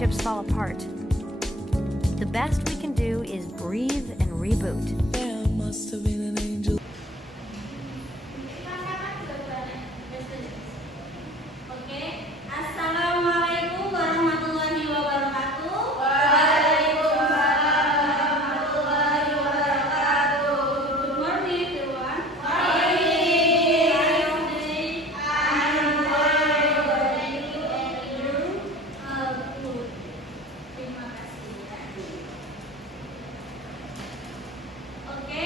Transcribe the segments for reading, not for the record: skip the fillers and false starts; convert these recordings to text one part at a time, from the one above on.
relationships fall apart, the best we can do is breathe and reboot. There must have been an angel. Oke, Assalamualaikum warahmatullahi wabarakatuh. Waalaikumsalam warahmatullahi wabarakatuh. Good morning, everyone. Morning. I'm fine. Thank you, and you? Good. Terima kasih ya. Oke,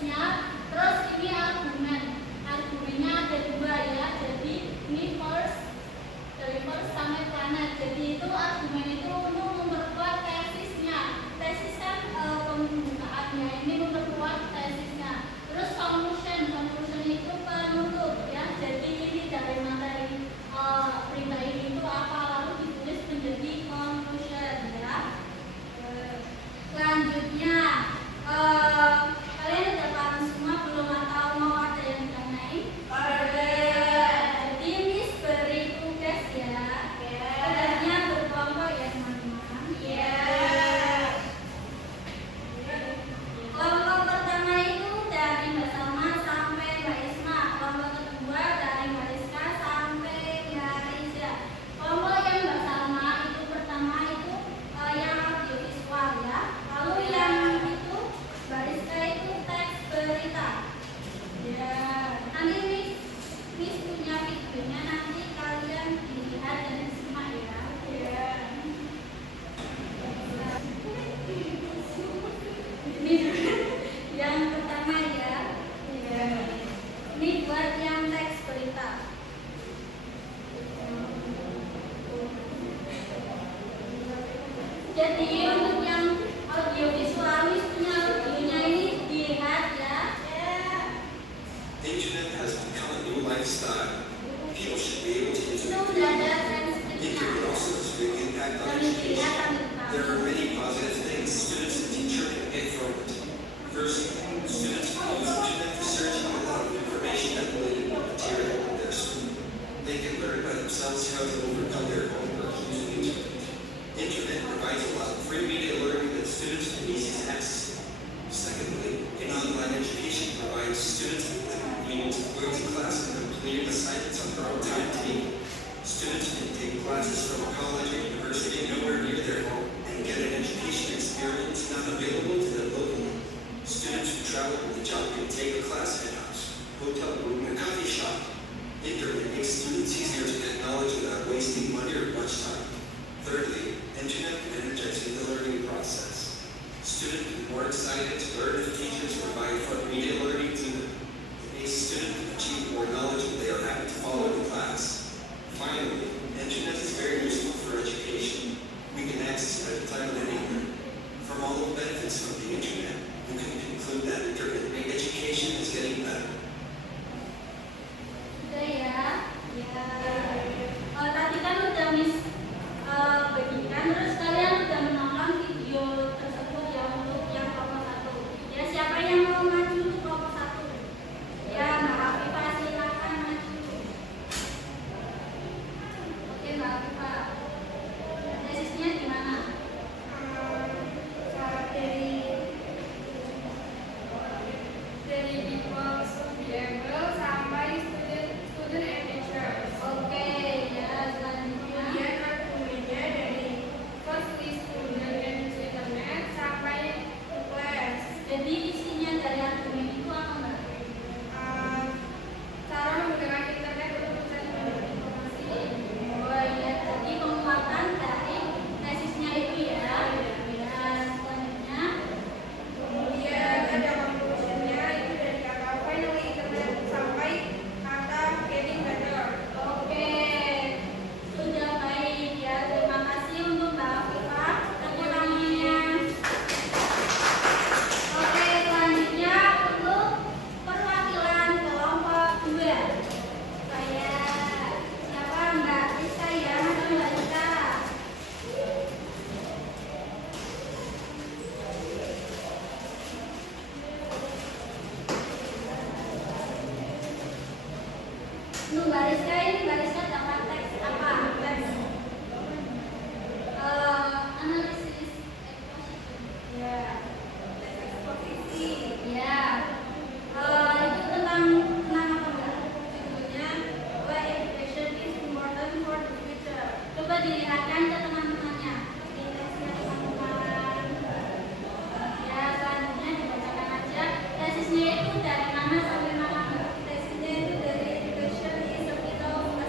tesisnya. Terus ini argumen. Argumennya ada dua ya. Jadi ini dari first sampai planet. Jadi itu argumen itu untuk memperkuat tesisnya. Tesis kan pembukaannya, ini memperkuat tesisnya. Terus conclusion itu penutup ya. Jadi ini dari materi berita ini itu apa, lalu ditulis menjadi conclusion ya. Selanjutnya kalian udah paham semua belum atau mau ada yang ditanyain? Jadi Miss beri tugas ya. Tugasnya berkelompok ya teman-teman. Kelompok pertama itu dari Mbak Salma sampai Mbak Isma. Kelompok kedua dari Mbak Rizka sampai Mbak Riza. Kelompok yang Mbak Salma itu pertama itu yang audiovisual ya. Lalu yang itu Mbak Rizka itu teks berita. Ya, nanti Miss punya videonya, nanti kalian dilihat dan disimak ya. Ini yang pertama ya. Ini buat yang teks berita. Jadi untuk yang audiovisual, Miss punya audionya ini dilihat ya. The internet has become a new lifestyle. People should be able to use Itu it. udah ada It transkripsinya. can also have a big impact on Sambil dilihat education. sambil tahu. There are many positive things students and teachers can get from it. First, students can use internet research and a lot of information and related material in their school. They can learn by themselves how to overcome their homework using internet. Internet provides a lot of free media learning that students can easily access. Secondly, an online education provides students with the convenience of going to class and completing assignments on their own timetable. Students can take classes from a college or university nowhere near their home and get an education experience not available to them locally. Students who travel with a job can take a class in a house, hotel room, and coffee shop. Internet makes students easier to get knowledge without wasting money or much time. Thirdly, internet can energize the learning process. Students get more excited to learn if teachers provide fun media learning to them. It makes students achieve more knowledge when they are happy to follow the class. Finally, internet is very useful for education. We can access it anytime and anywhere. From all the benefits of the internet, we can conclude that internet education is getting better. Sudah ya. Tadi kan udah Miss bagikan, terus kalian udah menonton video tersebut ya untuk yang kelompok 1. Ya, siapa yang mau maju untuk kelompok 1? Ya, Mbak Afifah silakan maju. Oke, Mbak Afifah. Tesisnya di mana? Dari people variable sampai student and teachers. Oke, ya selanjutnya. Kemudian argumennya dari first student and internet sampai class. Jadi isinya dari argumen itu apa Mbak? Cara menggunakan internet untuk mencari informasi. Oh iya, jadi penguatan dari tesisnya itu ya. Ya, selanjutnya. Kemudian ada conclusionnya itu dari kata finally internet sampai kata getting better. Oke, sudah baik ya. Terima kasih untuk Mbak Afifah. Tepuk tangannya. Oke, selanjutnya untuk perwakilan kelompok 2. Saya siapa Mbak Rizka ya? Maju Mbak Rizka. Mbak Rizka ini Mbak Rizka dapat teks apa? Teks analisis exposition. Ya. Teks eksposisi. Ya. Itu tentang apa Mbak? Judulnya Why Education is Important for the Future. Coba dilihatkan ke teman-temannya. Di teksnya teman-teman. Ya, selanjutnya dibacakan aja. Tesisnya itu dari mana sampai mana Mbak? Tesisnya itu dari education is a field of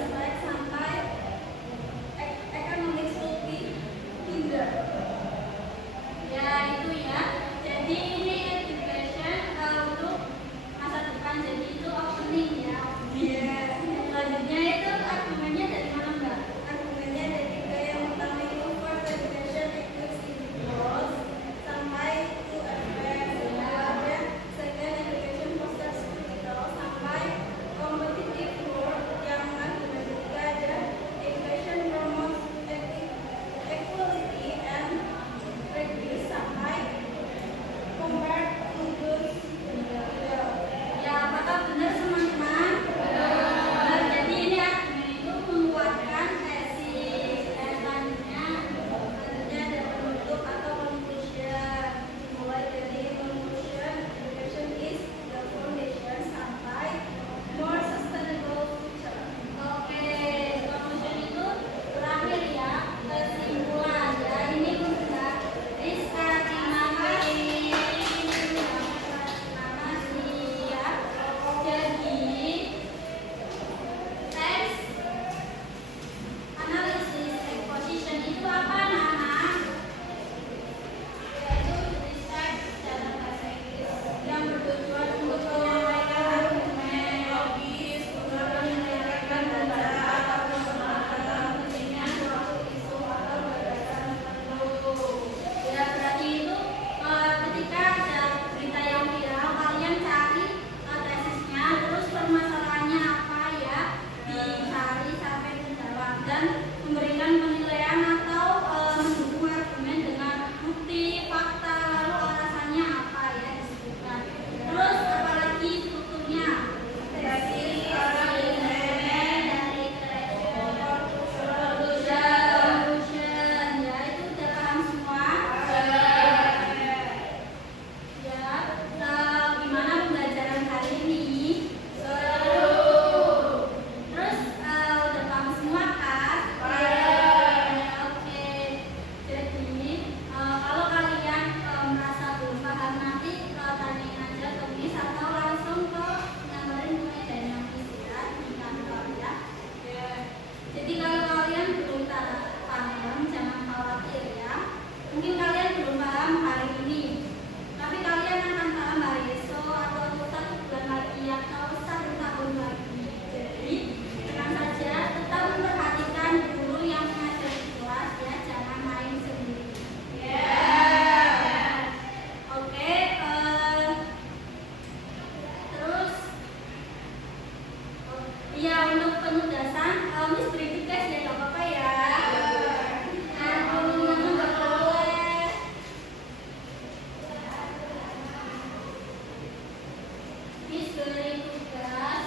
diberi tugas